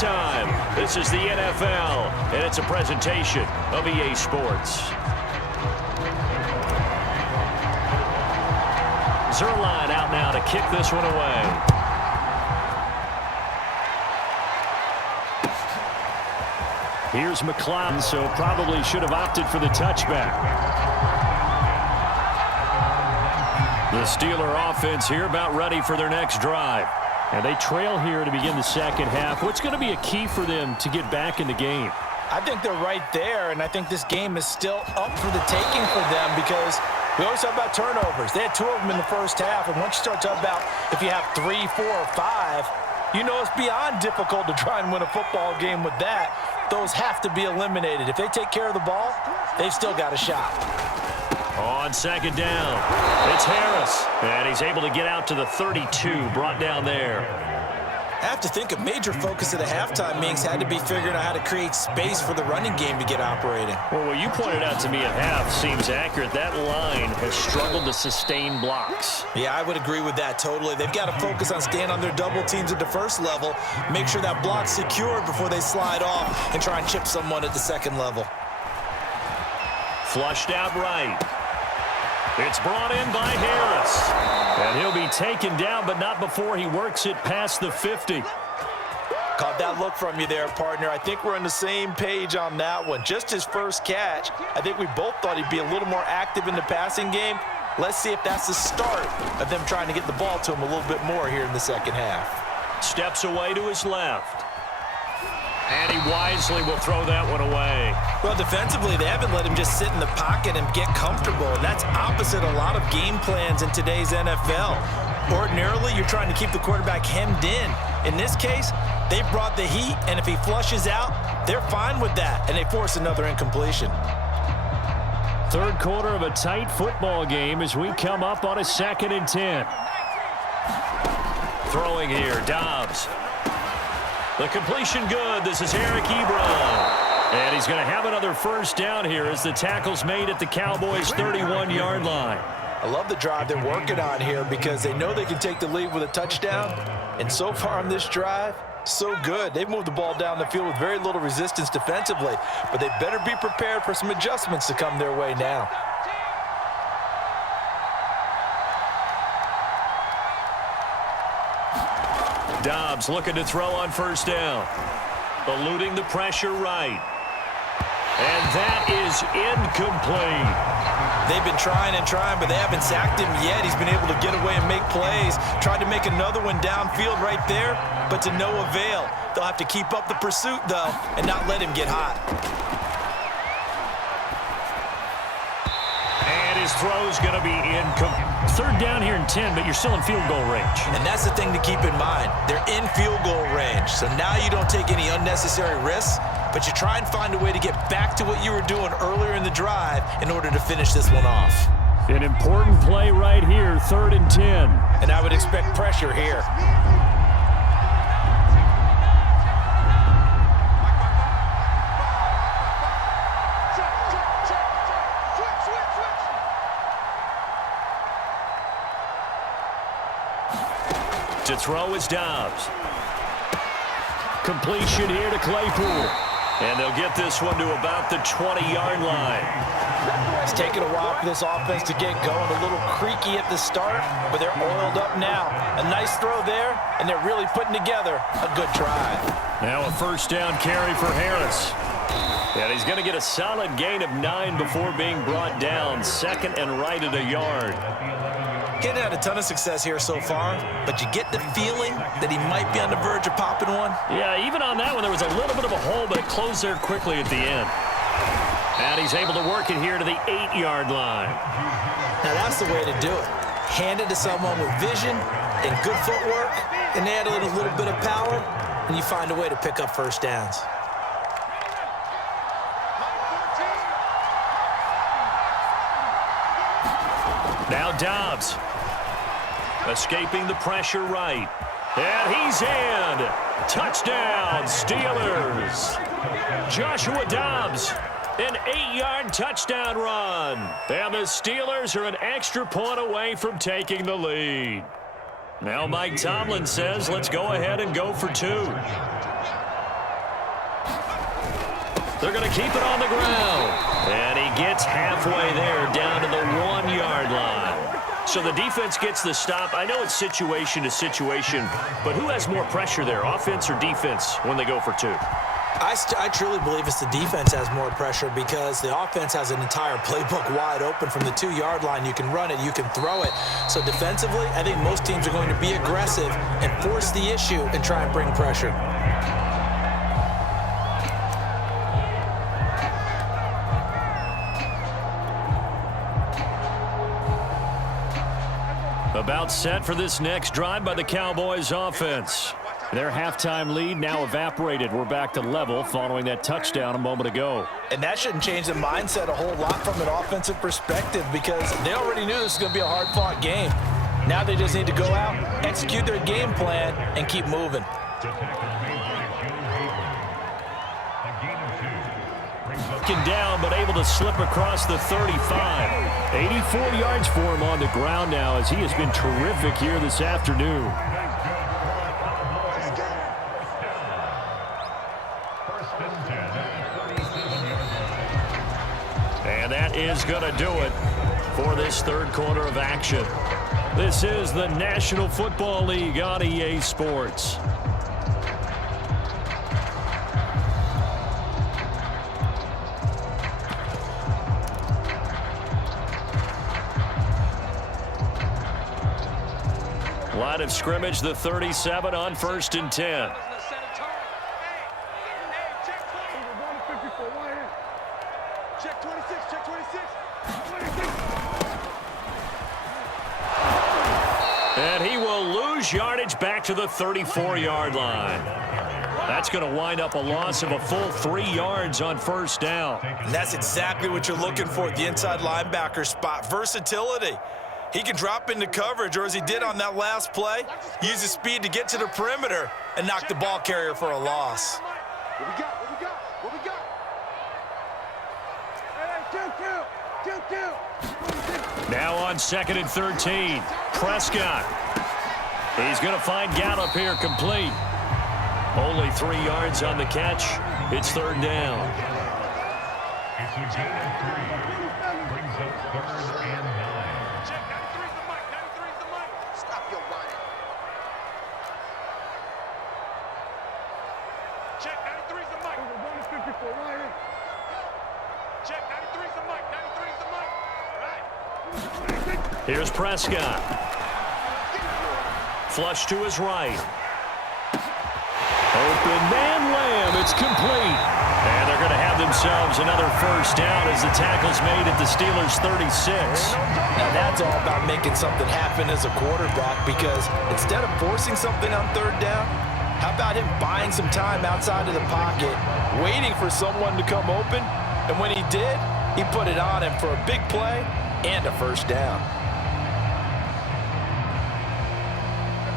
halftime. This is the NFL, and it's a presentation of EA Sports. Zerline out now to kick this one away. Here's McLeod, so probably should have opted for the touchback. The Steeler offense here about ready for their next drive. And they trail here to begin the second half. What's going to be a key for them to get back in the game? I think they're right there, and I think this game is still up for the taking for them because we always talk about turnovers. They had 2 of them in the first half, and once you start talking about if you have 3, 4, or 5, you know it's beyond difficult to try and win a football game with that. Those have to be eliminated. If they take care of the ball, they've still got a shot. On second down, it's Harris, and he's able to get out to the 32, brought down there. I have to think a major focus of the halftime meetings had to be figuring out how to create space for the running game to get operating. Well, what you pointed out to me at half seems accurate. That line has struggled to sustain blocks. Yeah, I would agree with that totally. They've got to focus on staying on their double teams at the first level, make sure that block's secure before they slide off and try and chip someone at the second level. Flushed out right. It's brought in by Harris. And he'll be taken down, but not before he works it past the 50. Caught that look from you there, partner. I think we're on the same page on that one. Just his first catch. I think we both thought he'd be a little more active in the passing game. Let's see if that's the start of them trying to get the ball to him a little bit more here in the second half. Steps away to his left. And he wisely will throw that one away. Well, defensively, they haven't let him just sit in the pocket and get comfortable. And that's opposite a lot of game plans in today's NFL. Ordinarily, you're trying to keep the quarterback hemmed in. In this case, they brought the heat, and if he flushes out, they're fine with that, and they force another incompletion. Third quarter of a tight football game as we come up on a 2nd and 10. Throwing here, Dobbs. The completion good. This is Eric Ebron. And he's going to have another first down here as the tackle's made at the Cowboys' 31-yard line. I love the drive they're working on here because they know they can take the lead with a touchdown. And so far on this drive, so good. They've moved the ball down the field with very little resistance defensively. But they better be prepared for some adjustments to come their way now. Dobbs looking to throw on first down. Eluding the pressure right. And that is incomplete. They've been trying and trying, but they haven't sacked him yet. He's been able to get away and make plays. Tried to make another one downfield right there, but to no avail. They'll have to keep up the pursuit, though, and not let him get hot. And his throw's going to be incomplete. Third down here and 10, but you're still in field goal range. And that's the thing to keep in mind. They're in field goal range. So now you don't take any unnecessary risks, but you try and find a way to get back to what you were doing earlier in the drive in order to finish this one off. An important play right here, 3rd and 10. And I would expect pressure here. To throw is Dobbs. Completion here to Claypool. And they'll get this one to about the 20-yard line. It's taken a while for this offense to get going. A little creaky at the start, but they're oiled up now. A nice throw there, and they're really putting together a good drive. Now a first down carry for Harris. And he's going to get a solid gain of 9 before being brought down. 2nd and right at a yard. Getting had a ton of success here so far, but you get the feeling that he might be on the verge of popping one. Yeah, even on that one, there was a little bit of a hole, but it closed there quickly at the end. And he's able to work it here to the 8-yard line. Now that's the way to do it. Hand it to someone with vision and good footwork, and add a little bit of power, and you find a way to pick up first downs. Now Dobbs. Escaping the pressure right. And he's in. Touchdown, Steelers. Joshua Dobbs, an 8-yard touchdown run. And the Steelers are an extra point away from taking the lead. Now Mike Tomlin says, let's go ahead and go for 2. They're going to keep it on the ground. And he gets halfway there down to the 1-yard line. So the defense gets the stop. I know it's situation to situation, but who has more pressure there, offense or defense, when they go for 2? I truly believe it's the defense has more pressure because the offense has an entire playbook wide open from the 2-yard line. You can run it, you can throw it. So defensively, I think most teams are going to be aggressive and force the issue and try and bring pressure. About set for this next drive by the Cowboys offense. Their halftime lead now evaporated. We're back to level following that touchdown a moment ago. And that shouldn't change the mindset a whole lot from an offensive perspective because they already knew this was going to be a hard-fought game. Now they just need to go out, execute their game plan, and keep moving. Down, but able to slip across the 35. 84 yards for him on the ground now as he has been terrific here this afternoon. And that is going to do it for this third quarter of action. This is the National Football League on EA Sports. Line of scrimmage, the 37 on 1st and 10. And he will lose yardage back to the 34-yard line. That's going to wind up a loss of a full 3 yards on 1st down. And that's exactly what you're looking for at the inside linebacker spot, versatility. He can drop into coverage, or as he did on that last play, use his speed to get to the perimeter and knock the ball carrier for a loss. What we got? What we got? What we got? Hey, 2-2. Now on 2nd and 13, Prescott. He's going to find Gallup here complete. Only 3 yards on the catch. It's 3rd down. It's a gain of 3. Brings up 3rd and 9. Check, 93's the mic. 93's the mic. Stop your whining. Check, 93's the mic. Check, 93's the mic. 93's the mic. All right. Here's Prescott. Flush to his right. Open man Lamb. It's complete. And they're going to have themselves another 1st down as the tackle's made at the Steelers' 36. Now that's all about making something happen as a quarterback because instead of forcing something on 3rd down, how about him buying some time outside of the pocket, waiting for someone to come open, and when he did, he put it on him for a big play and a 1st down.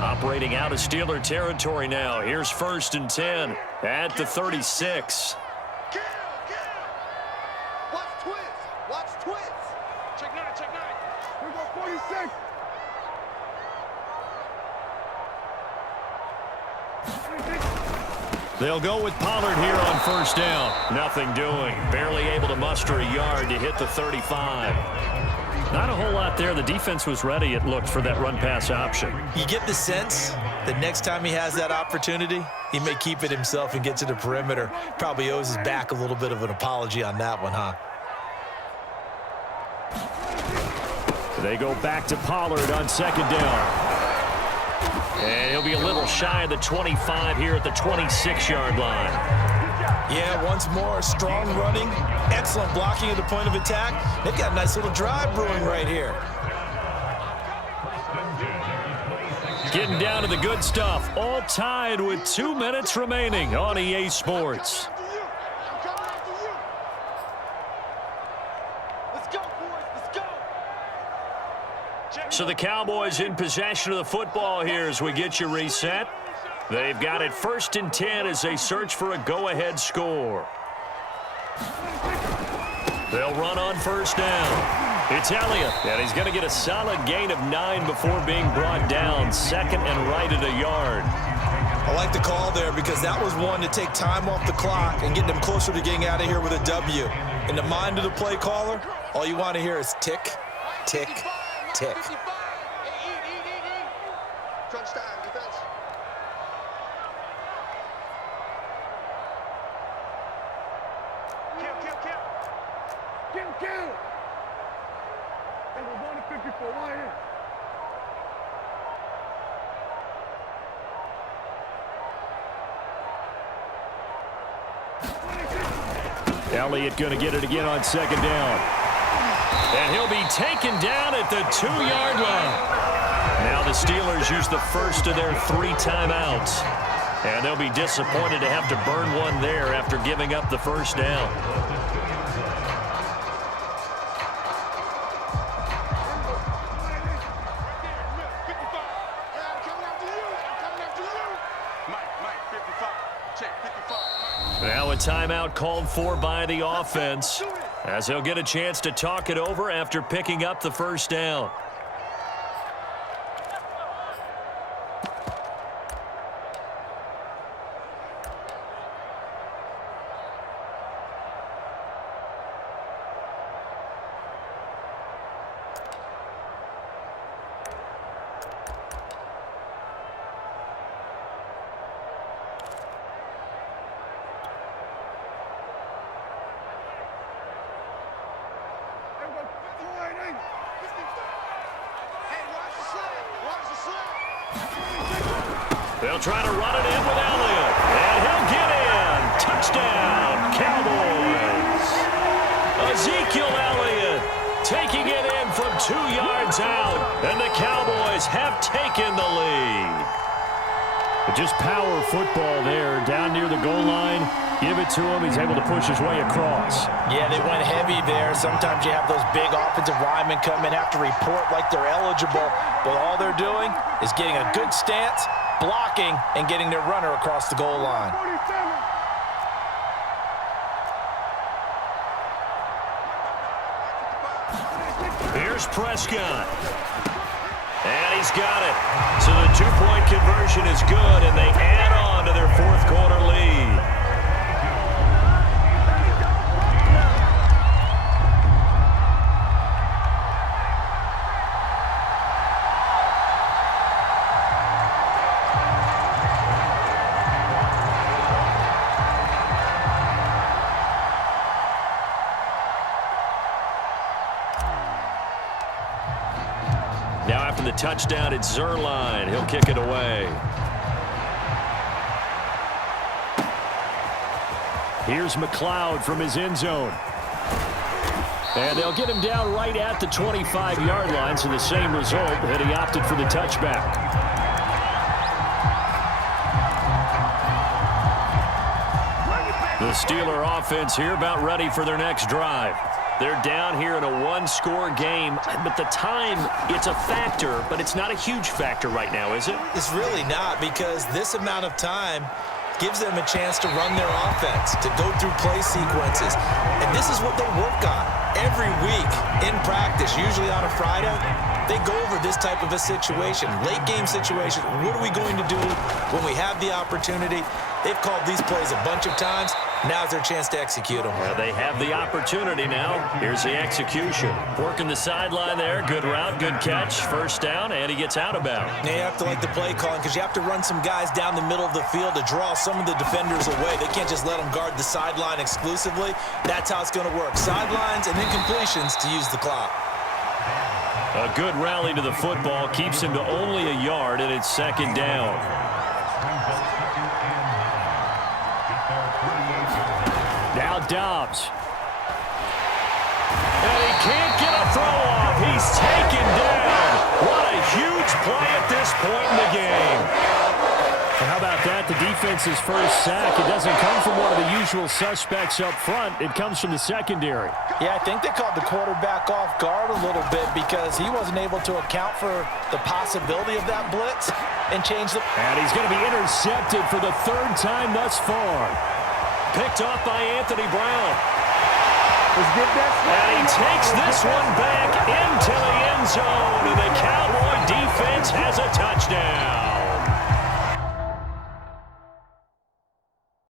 Operating out of Steeler territory now. Here's 1st and 10 at the 36. Kill. Watch twist. Watch twist. Check 9. Check 9. Here goes 46. They'll go with Pollard here on 1st down. Nothing doing. Barely able to muster a yard to hit the 35. Not a whole lot there. The defense was ready, it looked, for that run-pass option. You get the sense that next time he has that opportunity, he may keep it himself and get to the perimeter. Probably owes his back a little bit of an apology on that one, huh? They go back to Pollard on 2nd down. And he'll be a little shy of the 25 here at the 26-yard line. Yeah, once more, strong running, excellent blocking at the point of attack. They've got a nice little drive brewing right here. Getting down to the good stuff, all tied with 2 minutes remaining on EA Sports. So the Cowboys in possession of the football here as we get you reset. They've got it 1st and 10 as they search for a go-ahead score. They'll run on 1st down. It's Elliott, and he's going to get a solid gain of 9 before being brought down. 2nd and right at a yard. I like the call there because that was one to take time off the clock and get them closer to getting out of here with a W. In the mind of the play caller, all you want to hear is tick, tick, tick. Crunch time, defense. Kill. And we're going to 54. Why here? Elliott going to get it again on second down. And he'll be taken down at the 2-yard line. Now the Steelers use the first of their 3 timeouts. And they'll be disappointed to have to burn one there after giving up the first down. Now a timeout called for by the offense, as they'll get a chance to talk it over after picking up the first down. They'll try to run it in with Elliott, and he'll get in. Touchdown, Cowboys. Ezekiel Elliott taking it in from 2 yards out, and the Cowboys have taken the lead. But just power football there, down near the goal line. Give it to him. He's able to push his way across. Yeah, they went heavy there. Sometimes you have those big offensive linemen come in, have to report like they're eligible, but all they're doing is getting a good stance, blocking, and getting their runner across the goal line. Here's Prescott. And he's got it. So the 2-point conversion is good, and they add on to their fourth quarter lead. Now after the touchdown, it's Zerline. He'll kick it away. Here's McLeod from his end zone. And they'll get him down right at the 25-yard line, so the same result, that he opted for the touchback. The Steeler offense here about ready for their next drive. They're down here in a 1-score game, but the time, it's a factor, but it's not a huge factor right now, is it? It's really not, because this amount of time gives them a chance to run their offense, to go through play sequences. And this is what they work on every week in practice, usually on a Friday. They go over this type of a situation, late game situation. What are we going to do when we have the opportunity? They've called these plays a bunch of times. Now's their chance to execute them. Well, they have the opportunity now. Here's the execution. Working the sideline there. Good route, good catch. First down, and he gets out of bounds. Now you have to like the play calling because you have to run some guys down the middle of the field to draw some of the defenders away. They can't just let them guard the sideline exclusively. That's how it's going to work. Sidelines and then completions to use the clock. A good rally to the football keeps him to only a yard, and it's second down. Now Dobbs. And he can't get a throw off. He's taken down. What a huge play at this point in the game. And how about that? The defense's first sack. It doesn't come from one of the usual suspects up front. It comes from the secondary. Yeah, I think they called the quarterback off guard a little bit because he wasn't able to account for the possibility of that blitz and change the... And he's going to be intercepted for the 3rd time thus far. Picked off by Anthony Brown. And he takes this one back into the end zone, and the Cowboy defense has a touchdown.